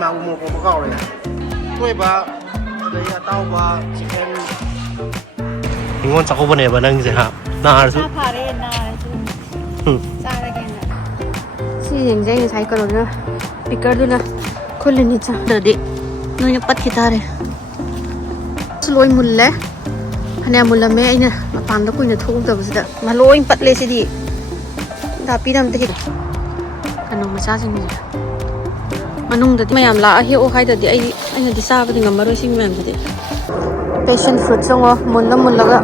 ꯃꯥꯡ ꯃꯣꯔꯣꯛ ꯄꯣꯛꯄ ꯀꯥꯎꯔꯦ ꯇꯣꯏꯕ ꯑꯗꯩ ꯑꯇꯥꯎꯕ ꯆꯤꯛꯀꯟ ꯅꯤꯡꯉꯣꯜ ꯆꯥꯛꯀꯧꯕꯅꯦꯕ ꯅꯪꯁꯦ ꯍꯥ ꯅꯥꯔꯁꯨ ꯐꯥꯔꯦ ꯅꯥꯔꯁꯨ ꯆꯥꯔꯒꯦꯅ ꯁꯤ ꯌꯦꯡꯖꯩ ꯉꯁꯥꯏ ꯀꯩꯅꯣꯅ ꯄꯤꯀꯔꯗꯨꯅ ꯈꯨꯜꯂꯤꯅꯤ ꯆꯥꯗ꯭ꯔꯗꯤ ꯅꯣꯏꯅ ꯄꯠꯈꯤ ꯇꯥꯔꯦ ꯂꯣꯏ ꯃꯨꯜꯂꯦ ꯐꯅꯌꯥꯝ ꯃꯨꯜꯂꯝꯃꯦ ꯑꯩꯅ ꯃꯄꯥꯟꯗ ꯀꯨꯏꯅ ꯊꯣꯛꯎꯗꯕꯁꯤꯗ ꯂꯣꯏ ꯄꯠꯂꯦ ꯁꯤꯗꯤ ꯄꯤꯔꯝꯗꯦ ꯀꯩꯅꯣ ꯃꯆꯥꯁꯤꯡꯁꯦ ꯃꯅꯨꯡꯗꯗꯤ ꯃꯌꯥꯝ ꯂꯥꯛꯑ ꯍꯦꯛꯑꯣ ꯍꯥꯏꯗꯗꯤ ꯑꯩꯅꯗꯤ ꯆꯥꯕꯗꯤ ꯉꯝꯃꯔꯣꯏ ꯁꯤ ꯃꯌꯥꯝꯁꯤꯗꯤ ꯄꯦꯁꯟ ꯐ꯭ꯔꯨꯠ ꯆꯪꯉꯣ ꯃꯨꯜꯂꯒ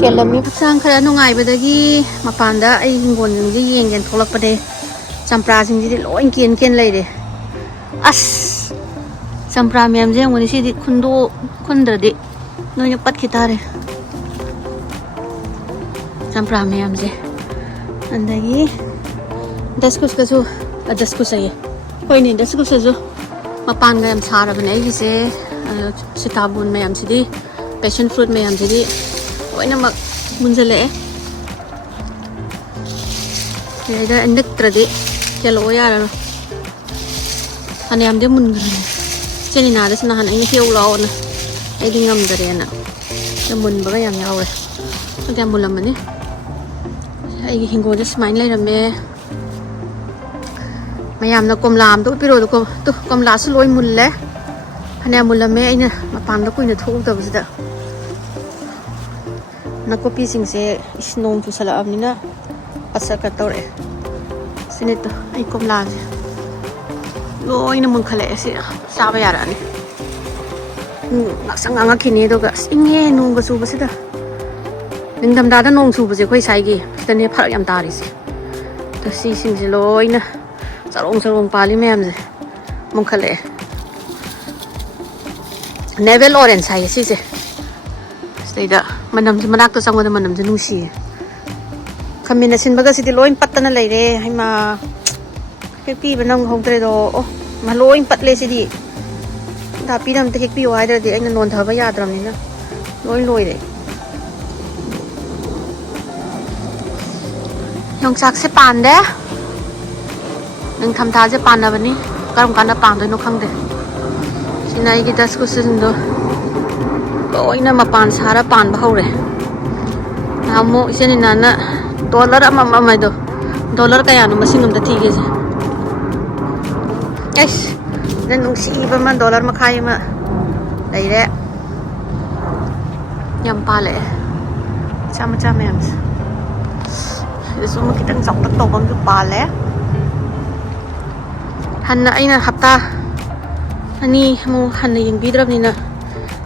ꯀꯦꯜꯂꯝꯃꯤ ꯍꯛꯆꯥꯡ ꯈꯔ ꯅꯨꯡꯉꯥꯏꯕꯗꯒꯤ ꯃꯄꯥꯟꯗ ꯑꯩ ꯍꯤꯡꯒꯣꯜꯁꯤꯡꯁꯦ ꯌꯦꯡꯒꯦꯅ ꯊꯣꯛꯂꯛꯄꯅꯦ ꯆꯝꯄ꯭ꯔꯥꯁꯤꯡꯁꯤꯗꯤ ꯂꯣꯏ ꯀꯦꯟ ꯂꯩꯔꯦ ꯑꯁ ꯆꯝꯄ꯭ꯔꯥ ꯃꯌꯥꯝꯁꯦ ꯌꯦꯡꯉꯨꯅꯤ ꯁꯤꯗꯤ ꯈꯨꯟꯗ꯭ꯔꯗꯤ ꯅꯣꯏꯅ ꯄꯠꯈꯤ ꯇꯥꯔꯦ ꯆꯝꯄ꯭ꯔꯥ ꯃꯌꯥꯝꯁꯦ ꯑꯗꯒꯤ ꯗꯁꯀꯨꯁꯀꯁꯨ ꯗꯁꯀꯨꯁ ꯍꯣꯏꯅꯦ ꯗꯁꯀꯨꯁꯁꯨ ꯃꯄꯥꯟꯒ ꯌꯥꯝ ꯁꯥꯔꯕꯅꯦ ꯑꯩꯒꯤꯁꯦ ꯁꯤꯇꯥꯕꯣꯟ ꯃꯌꯥꯝꯁꯤꯗꯤ ꯄꯦꯁꯟ ꯐ꯭ꯔꯨꯠ ꯃꯌꯥꯝꯁꯤꯗꯤ ꯂꯣꯏꯅꯃꯛ ꯃꯨꯟꯖꯜꯂꯛꯑꯦ ꯁꯤꯗꯩꯗ ꯅꯤꯛꯇ꯭ꯔꯗꯤ ꯀꯦꯜꯂꯛꯑꯣ ꯌꯥꯔꯔꯣꯏ ꯐꯅꯌꯥꯝꯗꯤ ꯃꯨꯟꯈ꯭ꯔꯅꯤ ꯆꯦꯅꯤꯅꯥꯗꯁꯨ ꯅꯍꯥꯟ ꯑꯩꯅ ꯍꯦꯛꯎ ꯂꯥꯛꯑꯣꯅ ꯑꯩꯗꯤ ꯉꯝꯗꯔꯦꯅ ꯃꯨꯟꯕꯒ ꯌꯥꯝ ꯌꯥꯎꯔꯦ ꯑꯗꯨ ꯌꯥꯝ ꯃꯨꯜꯂꯝꯃꯅꯤ ꯑꯩꯒꯤ ꯍꯤꯡꯒꯣꯜꯁꯦ ꯁꯨꯃꯥꯏꯅ ꯂꯩꯔꯝꯃꯦ ꯃꯌꯥꯝꯅ ꯀꯣꯝꯂꯥ ꯑꯝꯇ ꯎꯠꯄꯤꯔꯣꯗꯣ ꯀꯣꯝꯂꯥꯁꯨ ꯂꯣꯏ ꯃꯨꯜꯂꯦ ꯐꯅꯌꯥꯝ ꯃꯨꯜꯂꯝꯃꯦ ꯑꯩꯅ ꯃꯄꯥꯟꯗ ꯀꯨꯏꯅ ꯊꯣꯛꯎꯗꯕꯁꯤꯗ ꯅꯥꯀꯨꯞꯄꯤꯁꯤꯡꯁꯦ ꯅꯣꯡ ꯆꯨꯁꯜꯂꯛꯑꯕꯅꯤꯅ ꯄꯠꯁꯛꯀ ꯇꯧꯔꯛꯑꯦ ꯁꯤꯅꯤꯠꯇꯣ ꯑꯩ ꯀꯣꯝꯂꯥꯁꯦ ꯂꯣꯏꯅ ꯃꯨꯟꯈꯠꯂꯛꯑꯦ ꯁꯤ ꯆꯥꯕ ꯌꯥꯔꯛꯑꯅꯤ ꯉꯥꯛꯁꯪ ꯉꯥꯡꯉꯛꯈꯤꯅꯤ ꯑꯗꯨꯒ ꯑꯁ ꯏꯪꯉꯦ ꯅꯣꯡꯒ ꯆꯨꯕꯁꯤꯗ ꯅꯤꯡꯊꯝꯊꯥꯗ ꯅꯣꯡ ꯆꯨꯕꯁꯦ ꯑꯩꯈꯣꯏ ꯁꯥꯏꯒꯤ ꯁꯤꯗꯅꯦ ꯐꯔꯛ ꯌꯥꯝ ꯇꯥꯔꯤꯁꯦ ꯑꯗꯣ ꯁꯤꯁꯤꯡꯁꯦ ꯂꯣꯏꯅ ꯆꯔꯣꯡ ꯄꯥꯜꯂꯤ ꯃꯌꯥꯝꯁꯦ ꯃꯨꯟꯈꯠꯂꯛꯑꯦ ꯅꯦꯚꯦꯜ ꯑꯣꯔꯦꯟꯖ ꯍꯥꯏꯌꯦ ꯁꯤꯁꯦ ꯁꯤꯗꯩꯗ ꯃꯅꯝꯁꯦ ꯃꯅꯥꯛꯇ ꯆꯪꯕꯗ ꯃꯅꯝꯁꯦ ꯅꯨꯡꯁꯤꯌꯦ ꯈꯥꯃꯦꯟ ꯑꯁꯤꯟꯕꯒꯁꯤꯗꯤ ꯂꯣꯏ ꯄꯠꯇꯅ ꯂꯩꯔꯦ ꯍꯩꯃꯥ ꯍꯦꯛꯄꯤꯕ ꯅꯪꯍꯧꯗ꯭ꯔꯦꯗꯣ ꯂꯣꯏ ꯄꯠꯂꯦ ꯁꯤꯗꯤ ꯄꯤꯔ ꯑꯝꯇ ꯍꯦꯛꯄꯤꯌꯣ ꯍꯥꯏꯗ꯭ꯔꯗꯤ ꯑꯩꯅ ꯅꯣꯟꯊꯕ ꯌꯥꯗ꯭ꯔꯕꯅꯤꯅ ꯂꯣꯏ ꯂꯣꯏꯔꯦ ꯌꯣꯡꯆꯥꯛꯁꯦ ꯄꯥꯟꯗꯦ ꯅꯤꯡꯊꯝꯊꯥꯁꯦ ꯄꯥꯟꯅꯕꯅꯤ ꯀꯔꯝ ꯀꯥꯟꯗ ꯄꯥꯟꯗꯣꯏꯅꯣ ꯈꯪꯗꯦ ꯁꯤꯅ ꯑꯩꯒꯤ ꯗꯁꯀꯨꯁꯁꯤꯡꯗꯣ ꯂꯣꯏꯅ ꯃꯄꯥꯟ ꯁꯥꯔ ꯄꯥꯟꯕ ꯍꯧꯔꯦ ꯑꯃꯨꯛ ꯏꯆꯦꯅꯤꯅꯥꯅ ꯗꯣꯂꯔ ꯑꯃꯗꯣ ꯗꯣꯂꯔ ꯀꯌꯥꯅꯣ ꯃꯁꯤꯡ ꯑꯝꯇ ꯊꯤꯒꯦꯁꯦ ꯑꯩꯁ ꯅꯪ ꯅꯨꯡꯁꯤꯕ ꯑꯃ ꯗꯣꯂꯔ ꯃꯈꯥꯏ ꯑꯃ ꯂꯩꯔꯦ ꯌꯥꯝ ꯄꯥꯜꯂꯛꯑꯦ ꯃꯆꯥ ꯃꯌꯥꯝꯁꯦ ꯁꯤꯗꯁꯨ ꯑꯃꯨꯛ ꯈꯤꯇꯪ ꯆꯥꯎꯇꯛ ꯇꯧꯕ ꯑꯃꯁꯨ ꯄꯥꯜꯂꯦ ꯑꯩꯅ ꯍꯞꯇꯥ ꯑꯅꯤꯃꯨꯛ ꯍꯟꯅ ꯌꯦꯡꯕꯤꯗ꯭ꯔꯕꯅꯤꯅ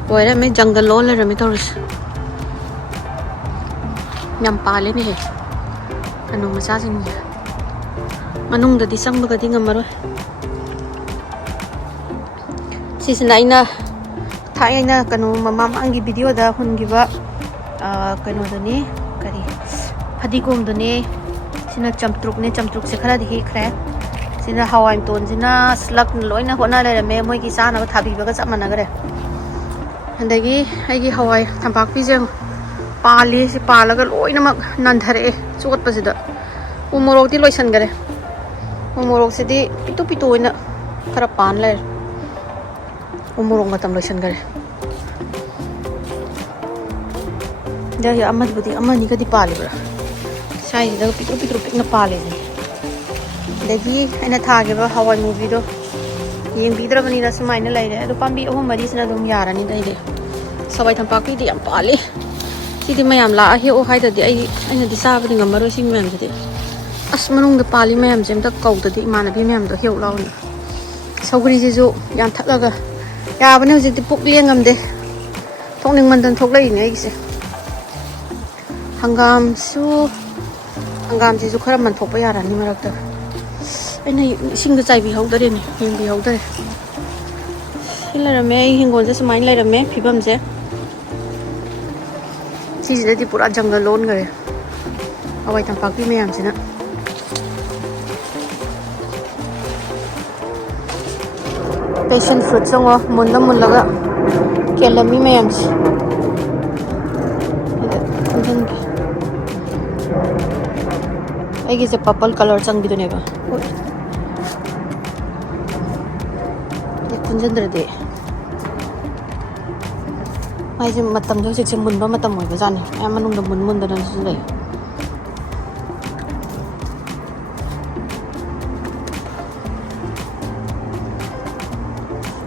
ꯂꯣꯏꯔꯝꯃꯦ ꯖꯪꯒꯜ ꯂꯣꯟ ꯂꯩꯔꯝꯃꯦ ꯇꯧꯔꯤꯁꯦ ꯌꯥꯝ ꯄꯥꯜꯂꯦꯅꯦꯍꯦ ꯀꯩꯅꯣ ꯃꯆꯥꯁꯤꯡꯁꯦ ꯃꯅꯨꯡꯗꯗꯤ ꯆꯪꯕꯒꯗꯤ ꯉꯝꯃꯔꯣꯏ ꯁꯤꯁꯤꯅ ꯑꯩꯅ ꯀꯩꯅꯣ ꯃꯃꯥꯡꯒꯤ ꯚꯤꯗꯤꯑꯣꯗ ꯍꯨꯟꯈꯤꯕ ꯀꯩꯅꯣꯗꯨꯅꯤ ꯀꯔꯤ ꯐꯗꯤꯒꯣꯝꯗꯨꯅꯦ ꯁꯤꯅ ꯆꯝꯇ꯭ꯔꯨꯛꯅꯦ ꯆꯝꯇ꯭ꯔꯨꯛꯁꯦ ꯈꯔꯗꯤ ꯍꯦꯛꯈ꯭ꯔꯦ ꯁꯤꯅ ꯍꯋꯥꯏꯃꯇꯣꯟꯁꯤꯅ ꯁ꯭ꯂꯛꯅ ꯂꯣꯏꯅ ꯍꯣꯠꯅ ꯂꯩꯔꯝꯃꯦ ꯃꯣꯏꯒꯤ ꯆꯥꯅꯕ ꯊꯥꯕꯤꯕꯒ ꯆꯞ ꯃꯥꯟꯅꯈ꯭ꯔꯦ ꯑꯗꯒꯤ ꯑꯩꯒꯤ ꯍꯋꯥꯏ ꯊꯝꯄꯥꯛꯄꯤꯁꯦ ꯄꯥꯜꯂꯤ ꯁꯤ ꯄꯥꯜꯂꯒ ꯂꯣꯏꯅꯃꯛ ꯅꯟꯊꯔꯛꯑꯦ ꯆꯣꯠꯄꯁꯤꯗ ꯎ ꯃꯣꯔꯣꯛꯇꯤ ꯂꯣꯏꯁꯤꯟꯈꯔꯦ ꯎ ꯃꯣꯔꯣꯛꯁꯤꯗꯤ ꯄꯤꯛꯇꯨ ꯑꯣꯏꯅ ꯈꯔ ꯄꯥꯟ ꯂꯩꯔꯦ ꯎ ꯃꯣꯔꯣꯛ ꯃꯇꯝ ꯂꯣꯏꯁꯤꯟꯈꯔꯦ ꯑꯗꯒꯤ ꯑꯃꯅꯤꯒꯗꯤ ꯄꯥꯜꯂꯤꯕ꯭ꯔꯥ ꯁ꯭ꯋꯥꯏꯁꯤꯗ ꯄꯤꯛꯇ꯭ꯔꯨ ꯄꯤꯛꯅ ꯄꯥꯜꯂꯤꯁꯦ ꯑꯗꯒꯤ ꯑꯩꯅ ꯊꯥꯈꯤꯕ ꯍꯋꯥꯏ ꯃꯨꯕꯤꯗꯣ ꯌꯦꯡꯕꯤꯗ꯭ꯔꯕꯅꯤꯅ ꯁꯨꯃꯥꯏꯅ ꯂꯩꯔꯦ ꯑꯗꯣ ꯄꯥꯝꯕꯤ 3-4ꯁꯤꯅ ꯑꯗꯨꯝ ꯌꯥꯔꯅꯤꯗ ꯑꯩꯗꯤ ꯍꯋꯥꯏ ꯊꯝꯄꯥꯛꯄꯤꯗꯤ ꯌꯥꯝ ꯄꯥꯜꯂꯤ ꯁꯤꯗꯤ ꯃꯌꯥꯝ ꯂꯥꯛꯑ ꯍꯦꯛꯑꯣ ꯍꯥꯏꯗꯗꯤ ꯑꯩꯅꯗꯤ ꯆꯥꯕꯗꯤ ꯉꯝꯃꯔꯣꯏ ꯁꯤ ꯃꯌꯥꯝꯁꯤꯗꯤ ꯑꯁ ꯃꯅꯨꯡꯗ ꯄꯥꯜꯂꯤ ꯃꯌꯥꯝꯁꯦ ꯑꯝꯇ ꯀꯧꯗꯗꯤ ꯏꯃꯥꯟꯅꯕꯤ ꯃꯌꯥꯝꯗꯣ ꯍꯦꯛꯎ ꯂꯥꯎꯅꯤ ꯁꯧꯒ꯭ꯔꯤꯁꯤꯁꯨ ꯌꯥꯝ ꯊꯠꯂꯒ ꯌꯥꯕꯅꯦ ꯍꯧꯖꯤꯛꯇꯤ ꯄꯨꯛ ꯂꯦꯡꯉꯝꯗꯦ ꯊꯣꯛꯅꯤꯡꯃꯟꯗꯅ ꯊꯣꯛꯂꯛꯏꯅꯦ ꯑꯩꯒꯤꯁꯦ ꯍꯪꯒꯥꯝꯁꯤꯁꯨ ꯈꯔ ꯃꯟꯊꯣꯛꯄ ꯌꯥꯔꯅꯤ ꯃꯔꯛꯇ ꯑꯩꯅ ꯏꯁꯤꯡꯗ ꯆꯥꯏꯕꯤꯍꯧꯗꯔꯦꯅꯦ ꯌꯦꯡꯕꯤꯍꯧꯗꯔꯦ ꯁꯤ ꯂꯩꯔꯝꯃꯦ ꯑꯩ ꯍꯤꯡꯒꯣꯜꯁꯦ ꯁꯨꯃꯥꯏꯅ ꯂꯩꯔꯝꯃꯦ ꯐꯤꯕꯝꯁꯦ ꯁꯤꯁꯤꯗꯗꯤ ꯄꯨꯔꯥ ꯖꯪꯒꯜ ꯂꯣꯟꯈꯔꯦ ꯍꯋꯥꯏ ꯊꯝꯄꯥꯛꯄꯤ ꯃꯌꯥꯝꯁꯤꯅ ꯄꯦꯁꯟ ꯐ꯭ꯔꯨꯠ ꯆꯪꯉꯣ ꯃꯨꯜꯂꯒ ꯀꯦꯜꯂꯝꯃꯤ ꯃꯌꯥꯝꯁꯦ ꯑꯩꯒꯤꯁꯦ ꯄꯔꯄꯜ ꯀꯂꯔ ꯆꯪꯕꯤꯗꯨꯅꯦꯕ ꯄꯨꯟꯁꯤꯟꯗ꯭ꯔꯗꯤ ꯃꯥꯏꯁꯦ ꯃꯇꯝꯁꯦ ꯍꯧꯖꯤꯛꯁꯦ ꯃꯨꯟꯕ ꯃꯇꯝ ꯑꯣꯏꯕꯖꯥꯠꯅꯤ ꯃꯌꯥꯝ ꯃꯅꯨꯡꯗ ꯃꯨꯟꯗꯅꯁꯨ ꯂꯩ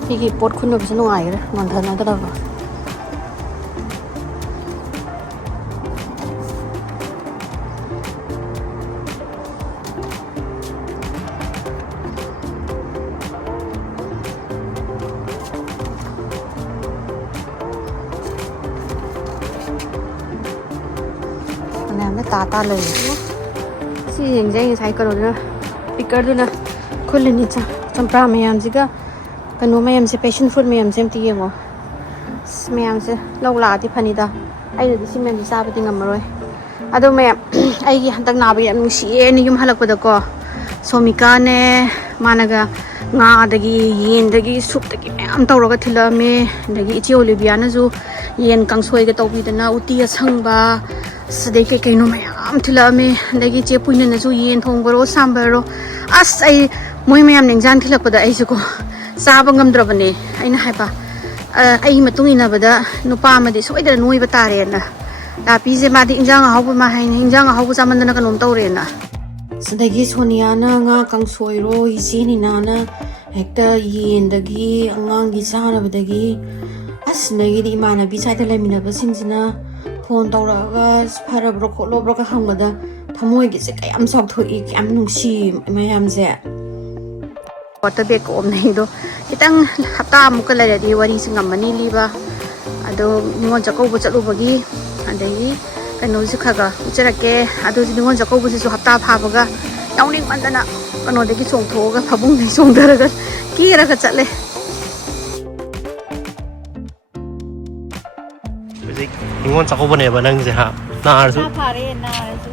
ꯁꯤꯒꯤ ꯄꯣꯠ ꯈꯨꯟꯅꯕꯁꯦ ꯅꯨꯡꯉꯥꯏꯈ꯭ꯔꯦ ꯅꯣꯟꯊꯅꯗ꯭ꯔꯕ ꯇꯥ ꯂꯩ ꯁꯤ ꯌꯦꯡꯖꯩ ꯉꯁꯥꯏ ꯀꯩꯅꯣꯗꯨꯅ ꯄꯤꯀꯔꯗꯨꯅ ꯈꯨꯜꯂꯤꯅꯤ ꯆꯝꯄ꯭ꯔꯥ ꯃꯌꯥꯝꯁꯤꯒ ꯀꯩꯅꯣ ꯃꯌꯥꯝꯁꯦ ꯄꯦꯁꯟ ꯐ꯭ꯔꯨꯠ ꯃꯌꯥꯝꯁꯦ ꯑꯝꯇ ꯌꯦꯡꯉꯣ ꯃꯌꯥꯝꯁꯦ ꯂꯧ ꯂꯥꯛꯑꯗꯤ ꯐꯅꯤꯗ ꯑꯩꯅꯗꯤ ꯁꯤ ꯃꯌꯥꯝꯁꯦ ꯆꯥꯕꯗꯤ ꯉꯝꯃꯔꯣই ꯑꯗꯣ ꯃꯌꯥꯝ ꯑꯩꯒꯤ ꯍꯟꯗꯛ ꯅꯥꯕ ꯌꯥꯝ ꯅꯨꯡꯁꯤꯌꯦꯅ ꯌꯨꯝ ꯍꯜꯂꯛꯄꯗꯀꯣ ꯁꯣꯃꯤꯀꯥꯅꯦ ꯃꯥꯅꯒ ꯉꯥꯗꯒꯤ ꯌꯦꯟꯗꯒꯤ ꯁꯨꯞꯇꯒꯤ ꯃꯌꯥꯝ ꯇꯧꯔꯒ ꯊꯤꯜꯂꯛꯑꯝꯃꯦ ꯑꯗꯒꯤ ꯏꯆꯦ ꯑꯣꯂꯤꯕꯤꯌꯥꯅꯁꯨ ꯌꯦꯟ ꯀꯥꯡꯁꯣꯏꯒ ꯇꯧꯕꯤꯗꯅ ꯎꯇꯤ ꯑꯁꯪꯕ ꯑꯗꯩ ꯀꯩꯀꯩꯅꯣ ꯃꯌꯥꯝ ꯊꯤꯜꯂꯛꯑꯝꯃꯦ ꯑꯗꯒꯤ ꯏꯆꯦ ꯄꯨꯏꯅꯅꯁꯨ ꯌꯦꯟ ꯊꯣꯡꯕꯔꯣ ꯁꯥꯝꯕꯔꯣ ꯑꯁ ꯑꯩ ꯃꯣꯏ ꯃꯌꯥꯝꯅ ꯏꯟꯖꯥꯡ ꯊꯤꯜꯂꯛꯄꯗ ꯑꯩꯁꯨꯀꯣ ꯆꯥꯕ ꯉꯝꯗ꯭ꯔꯕꯅꯦ ꯑꯩꯅ ꯍꯥꯏꯕ ꯑꯩ ꯃꯇꯨꯡ ꯏꯟꯅꯕꯗ ꯅꯨꯄꯥ ꯑꯃꯗꯤ ꯁꯣꯏꯗꯅ ꯅꯣꯏꯕ ꯇꯥꯔꯦꯅ ꯂꯥꯄꯤꯁꯦ ꯃꯥꯗꯤ ꯏꯟꯖꯥꯡ ꯑꯍꯥꯎꯕ ꯃꯥ ꯍꯥꯏꯅ ꯏꯟꯖꯥꯡ ꯑꯍꯥꯎꯕ ꯆꯥꯃꯟꯗꯅ ꯀꯩꯅꯣꯝ ꯇꯧꯔꯦꯅ ꯑꯗꯒꯤ ꯁꯣꯅꯤꯌꯥꯅ ꯉꯥ ꯀꯥꯡꯁꯣꯏꯔꯣ ꯏꯆꯦ ꯅꯤꯅꯥꯅ ꯍꯦꯛꯇ ꯌꯦꯟꯗꯒꯤ ꯑꯉꯥꯡꯒꯤ ꯆꯥꯅꯕꯗꯒꯤ ꯑꯁ ꯑꯗꯒꯤꯗꯤ ꯏꯃꯥꯟꯅꯕꯤ ꯁ꯭ꯋꯥꯏꯗ ꯂꯩꯃꯤꯟꯅꯕꯁꯤꯡꯁꯤꯅ ꯐꯣꯟ ꯇꯧꯔꯛꯑꯒ ꯐꯔꯕ꯭ꯔꯣ ꯈꯣꯠꯂꯕ꯭ꯔꯣꯒ ꯍꯪꯕꯗ ꯊꯃꯣꯏꯒꯤꯁꯦ ꯀꯌꯥꯝ ꯆꯥꯎꯊꯣꯛꯏ ꯀꯌꯥꯝ ꯅꯨꯡꯁꯤ ꯃꯌꯥꯝꯁꯦ ꯋꯥꯇꯔ ꯕꯦꯒ ꯀꯣꯝꯅꯩꯗꯣ ꯈꯤꯇꯪ ꯍꯞꯇꯥ ꯑꯃꯨꯛꯀ ꯂꯩꯔꯗꯤ ꯋꯥꯔꯤꯁꯤ ꯉꯝꯃꯅꯤ ꯂꯤꯕ ꯑꯗꯣ ꯅꯤꯉꯣꯜ ꯆꯥꯛꯀꯧꯕ ꯆꯠꯂꯨꯕꯒꯤ ꯑꯗꯒꯤ ꯀꯩꯅꯣꯁꯨ ꯈꯔ ꯎꯠꯆꯔꯛꯀꯦ ꯑꯗꯨ ꯅꯤꯉꯣꯜ ꯆꯥꯛꯀꯧꯕꯁꯤꯁꯨ ꯍꯞꯇꯥ ꯐꯥꯕꯒ ꯌꯥꯎꯅꯤꯡꯃꯟꯗꯅ ꯀꯩꯅꯣꯗꯒꯤ ꯆꯣꯡꯊꯣꯛꯑꯒ ꯐꯃꯨꯡꯗꯒꯤ ꯆꯣꯡꯊꯔꯒ ꯀꯦꯔꯒ ꯆꯠꯂꯦ ꯍꯧꯖꯤꯛ ꯅꯤꯉꯣꯜ ꯆꯥꯛꯀꯧꯕꯅꯦꯕ ꯅꯪꯁꯦ ꯍꯥ ꯅꯥꯔꯁꯨ ꯐꯥꯔꯦ ꯅꯥꯔꯁꯨ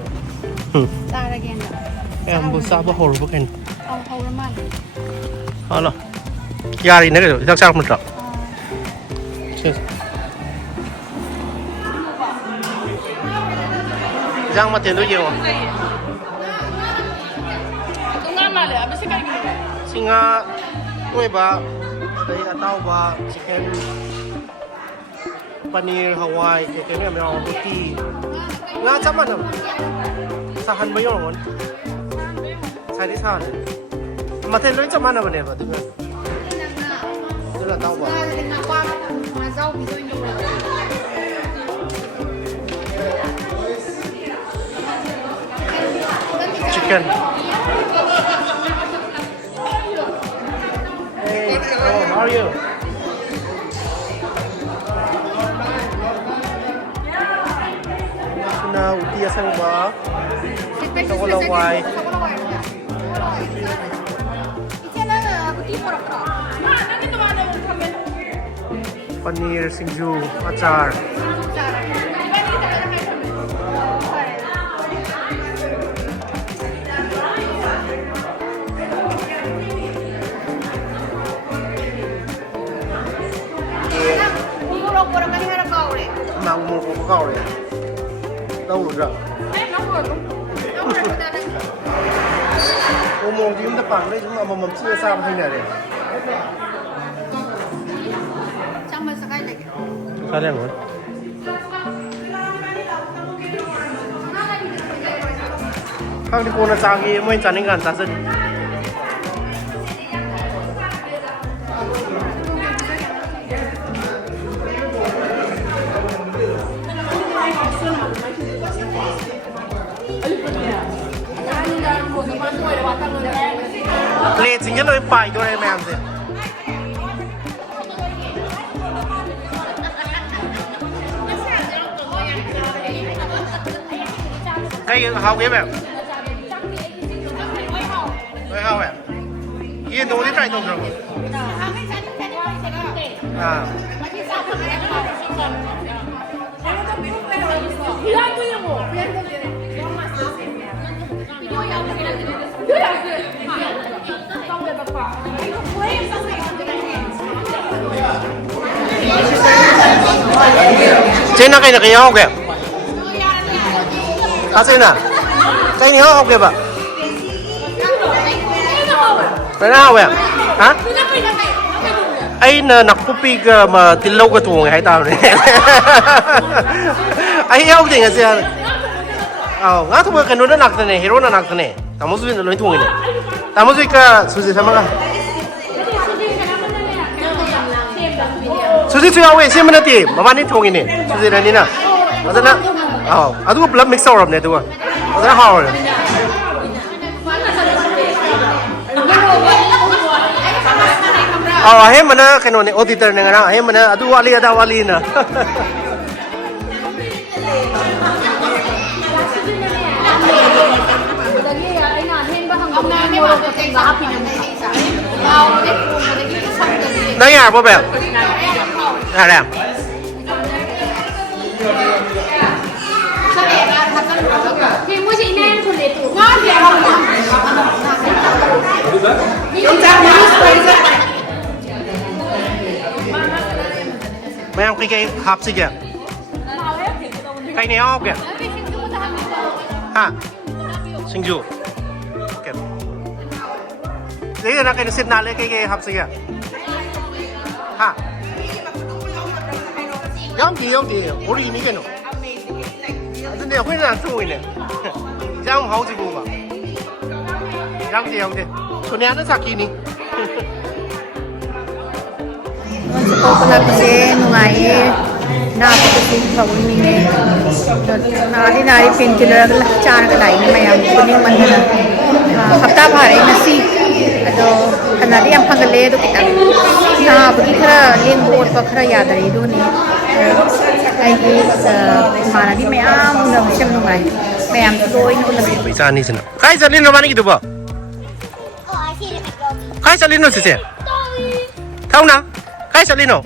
ꯆꯥꯔꯒꯦꯅ ꯌꯥꯝꯕꯨ ꯆꯥꯕ ꯍꯧꯔꯕ ꯀꯩꯅꯣ ꯍꯧꯔ ꯃꯥꯜꯂꯦ ꯍꯜꯂꯣ ꯌꯥꯔꯤꯅꯦ ꯀꯩꯅꯣ ꯍꯤꯗꯥꯛ ꯆꯥꯔꯛꯄ ꯅꯠꯇ꯭ꯔꯣ ꯏꯟꯖꯥꯡ ꯃꯊꯦꯜꯗꯣ ꯌꯦꯡꯉꯣ ꯁꯤ ꯉꯥ ꯇꯣꯏꯕ ꯑꯗꯩ ꯑꯇꯥꯎꯕ ꯆꯤꯛꯀꯟ ꯄꯅꯤꯔ ꯍꯋꯥꯏ ꯀꯩꯀꯩ ꯃꯌꯥꯝ ꯌꯥꯎꯔ ꯎꯇꯤ ꯉꯥ ꯆꯞ ꯃꯥꯟꯅꯕ ꯁꯥꯍꯟꯕ ꯌꯧꯔꯝꯒꯅꯤ ꯉꯁꯥꯏꯗꯤ ꯁꯥꯍꯜꯂꯦ ꯃꯊꯦꯜ ꯂꯣꯏ ꯆꯞ ꯃꯥꯟꯅꯕꯅꯦꯕ ꯑꯗꯨꯅ ꯑꯇꯥꯎꯕ chicken. Hey, how are you? Now, uti asangba. Chokolawai. Paneer, singju, achar. Mang mua của cậu này đâu được rồi ô mồm thì chúng ta bằng đây chúng ta mầm chia sao thế này này sao đây rồi không thì cô là sao gì mới chán đến gần ta dân lệ chính nhất là bài tôi đây mẹ làm gì cây hào ghép em cây hào em yên đồ đi chạy tổng rồi à trên nó cây là cây hao kìa à trên à cây này hao kìa bạn cái nào kìa hả Aina nakupiga matilaw ka tuwang ay tao ni. Ay yaw din kasi. Nga tuwa ka nuna nakta ni, hero na nakta ni. Tamos din loy tuwang ni. Tamos ka susi sama ka. Susi tuwa we siya manati, mamani tuwang ni. Susi na nina. Asa na? Adu ko blood mix orab ni tuwa. Asa na how? Ahem mana kano ni auditor na nga ahem mana adu wali ada wali na. Naya apa bel? Ada. Mayam kay hap sige. Kay ni op ke. Ha. Singju. Okay. Sige na kay sit na le kay hap sige. Ha. Yonggi. Ori ni ke no. Ade hui na tu ni. Jang hao ji bu ba. Yonggi. Kunya na sakini. Coconut kasi nungaiye na ako kasi pagawin ni nari painkiller agla char ka lai ni mayam kuning man na hafta bhare nasi ado kanari am phangale do kita na budi khara leng bot pa khara yad ri do ni ai gi manadi mayam na sem nungai mayam doi no la paisa ni sina kai salin no mani ki do ba kai salin no sise thau na kai salin no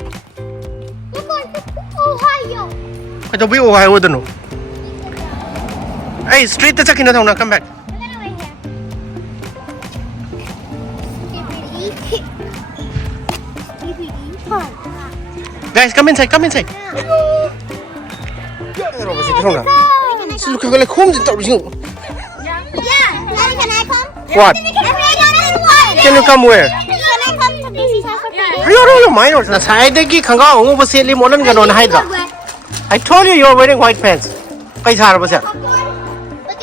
Ohio ito bi Ohio do no hey street ta chakin na thau na come back guys come inside Pero kasi thau na silo ka kale khom jin taw jing Yeah, Daddy, can I come? What? Can you come where? Can I come to Casey's house? You're minors. Na side ki khanga ongo ba seli modern ganon haidra. I told you you're wearing white pants. Kai sar ba sa?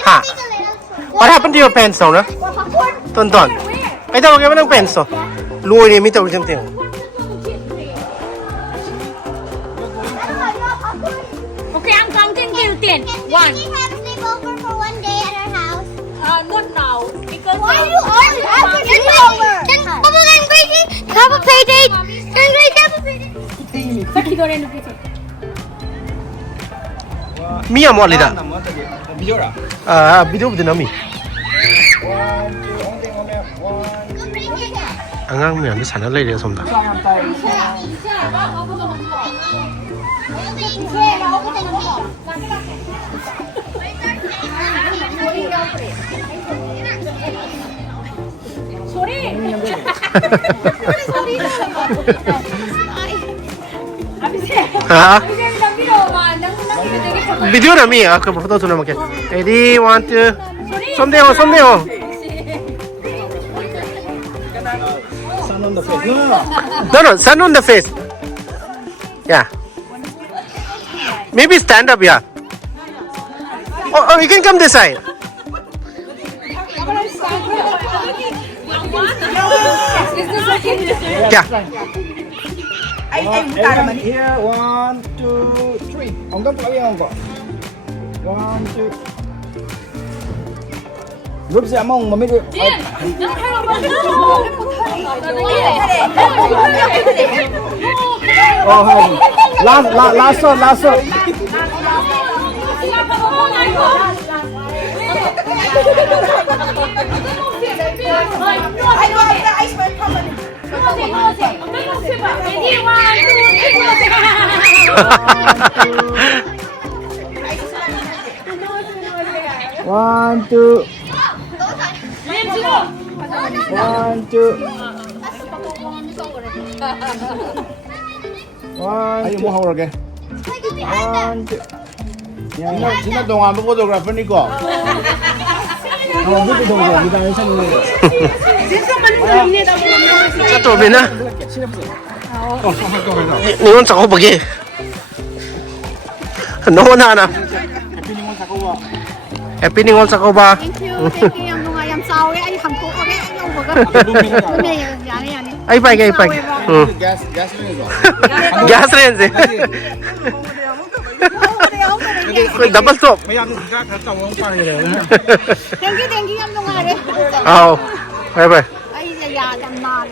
Ha. What happened to your pants now na? Ton. Kai daw ga nang pants to. Luoy ni mi taw jang teng. Okay, I'm counting till 10. One. Can we have sleepover for one day at our house? Not now. Because Why do you always have a sleepover? Then Bubba and Gracie have a play date. And Gracie have a play date. Mi amo lida. Video bde na mi. Angang mi am sana lai de somda. Video na mi aku foto tu nama ke. Ready 1 2. Somdeo. Sun on the face. No, sun on the face. Yeah. Maybe stand up, yeah. Oh, you can come this side. Yeah. Everyone here. 1, 2, 3. Ongkong lagi ongkong. 1, 2. Group siya mong mamili. Oh, last one. One, two. 1, 2. 1. Ayo mau hawar ke? 1, 2. Sino 동안 photographer ni ko? Buti dong kita yang sana ni. Satu bina. Ningon chakouba. No na. Happy Ningol chakouba. Thank you. Thank you. Yang nungayam sao ay hamko ko ay over ka. Yani. Ay pa. Gas rin ito. Gas rin si. Double top. Thank you. Yang nungare. Oh. Bye. Ay ya yan na.